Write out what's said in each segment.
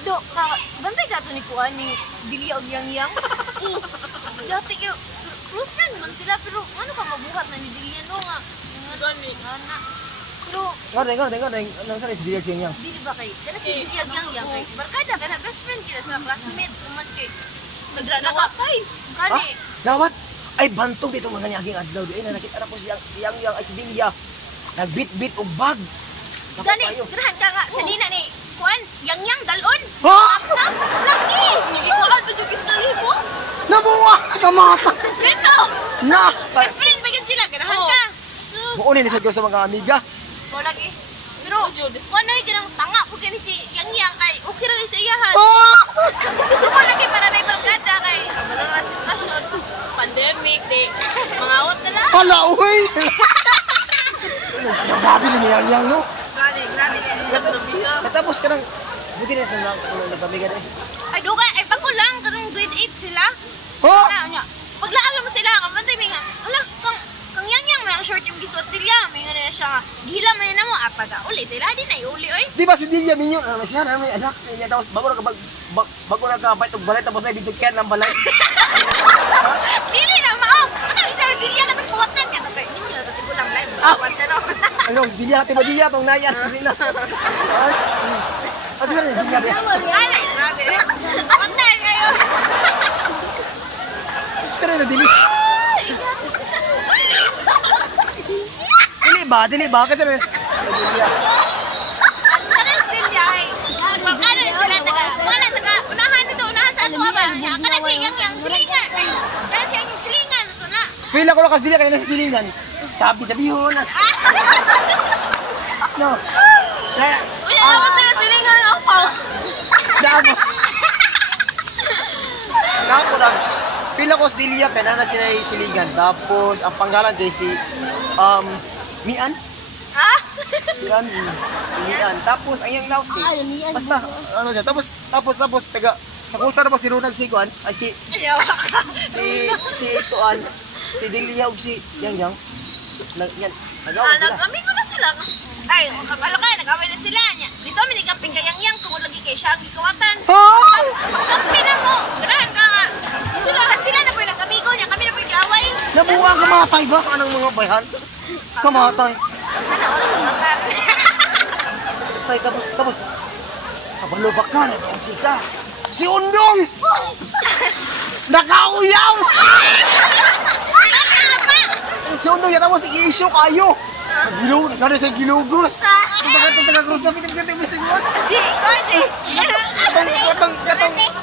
Do, bantay ka to ni Kuan ni Dilya og Yang. Dati kayo, close friend man sila, pero ano ka mabuhat na ni Dilya no nga. Gani, ana. Pero, Ngoreng, nang sa Dilya Yang. dili ba kay? Kana si Dilya og Yang kay. Barkada kana best friend kila sa classmate kuman kay. Nagrana ka kay. Kani. Gawat! Ay, bantog dito mga niyaging adlaw. Di na nakita na ko si Yang ay si Dilya. Nagbit-bit og bag. Gani, ganahan ka nga sa nina ni Kuan, Yang dalon. Ha? Lagi! Hindi ko alam yung kisnali mo. Nabuwa! Kamata! Beto! Na! Best friend ba yun sila? Ganahan ka. Sus! Buunin ni sa mga amiga. O lagi. Pero, ano yung ginang tanga po gani si Yang kay okay rin sa iyahan. Ah! Ako lagi para na ibalgada kay wala nga sitwasyon. Pandemic, di. Mga awat na lang. Hala, uy! Grabe na niya Yang, no? Grabe. Katapos ka ng... Buti na sa nagpamigan eh. Ay, duga. Ay, bago lang. Karong grade 8 sila. Oh! Paglaan mo sila, kapantay may nga, wala, kang Yang may ang short yung gisuot nila, may nga na siya nga, gila man na mo, apaga, uli sila, di na uli, oy. Di ba si Dilya Minyo, siya na may anak, niya daw, bago na ka bite og balay, tapos na video kaya ng balay. Dili na, mao, ito, isa rin Dilya na nagpuwatan ka, sabi, ninyo, sa tigulang live, mawan siya, no? Ano, Dilya, timo Dilya, tong nayan, kasi na. Ano ka rin, Dilya, Dilya. Ay, grabe, apantayan kayo. Kaya na, Dilya. Dili ba? Kasi rin. Dilya. Ano si Dilya, ay, ano sila, unahan dito, unahan sa ato, ba? Kana si Yang, silingan, kana si Yang, silingan, ito na. Pila ko lang kasi Dilya, kaya nasa silingan. Sabi-sabihon. No. Kaya, Wala naman sila silingan, ako. damo. Nako lang. Pila ko si Dilya, kaya na sila yung silingan. Tapos, ang panggalan kay si, Mian. Ha? Mian. Tapos, ang yung now si, basta, ano dyan. Tapos, taga, nakusta na ba si Ronald Siguan? Ay, si Tuan, si Dilya o si Yang. Yan, nagawa sila. Nag-aming ko na sila. Ay, kapalo ka, nag-aming na sila niya. Dito, minikamping ka Yang, kung lagi kay siya ang gikawatan. Magkampi na mo. Ganahan ka nga. Sila na po yung nag-amigo niya, kami na po yung kaaway. Nabuha ang kamatay ba? Anong mga bayhan? Kamatay. Ano, oras ang matar. Tay, tapos. Kabalubak na, ang chika. Si Undong! Nakauyaw! Si Undong, yan tapos i-issue kayo. Nada sa gilugos. Itong taga-cross na pitin-pitin mo siguro.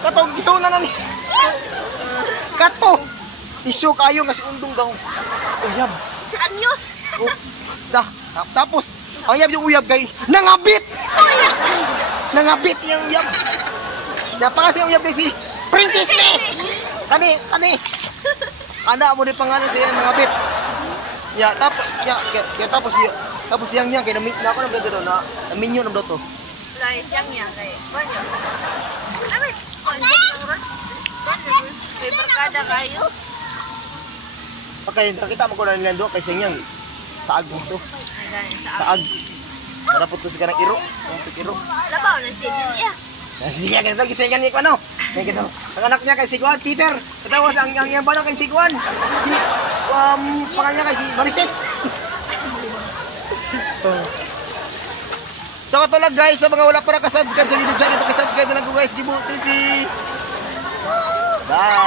Katong isuna na ni. Kato! Issue kayo nga si Undong daw. Uyab. Si Anyos. Tapos, ang uyab yung uyab kay nangabit! Nangabit yung uyab. Napakasi yung uyab kay si Princess Lee! Kani! Anak mo din pangalan siya nangabit. Ya, tapos yang kay na ako ng brother na minyo ng doto. Lai Yang kay banyo. Amin, may barkada kayo. Okay, nakita mo ko na nila doon kay Yang. Saag mo to. Saag. Para putos ka ng iro. Iro. Labaw na si Dilya. Sige, ganito gisengan ni ko ano. Kay gito. Ang anak niya kay Siguan, Peter. Katawas ang yang bana kay Siguan. Si pangalan niya kay si Maricel. So katulad guys, sa mga wala pa nakasubscribe sa YouTube channel, paki-subscribe na lang ko guys. Gibo TV. Bye.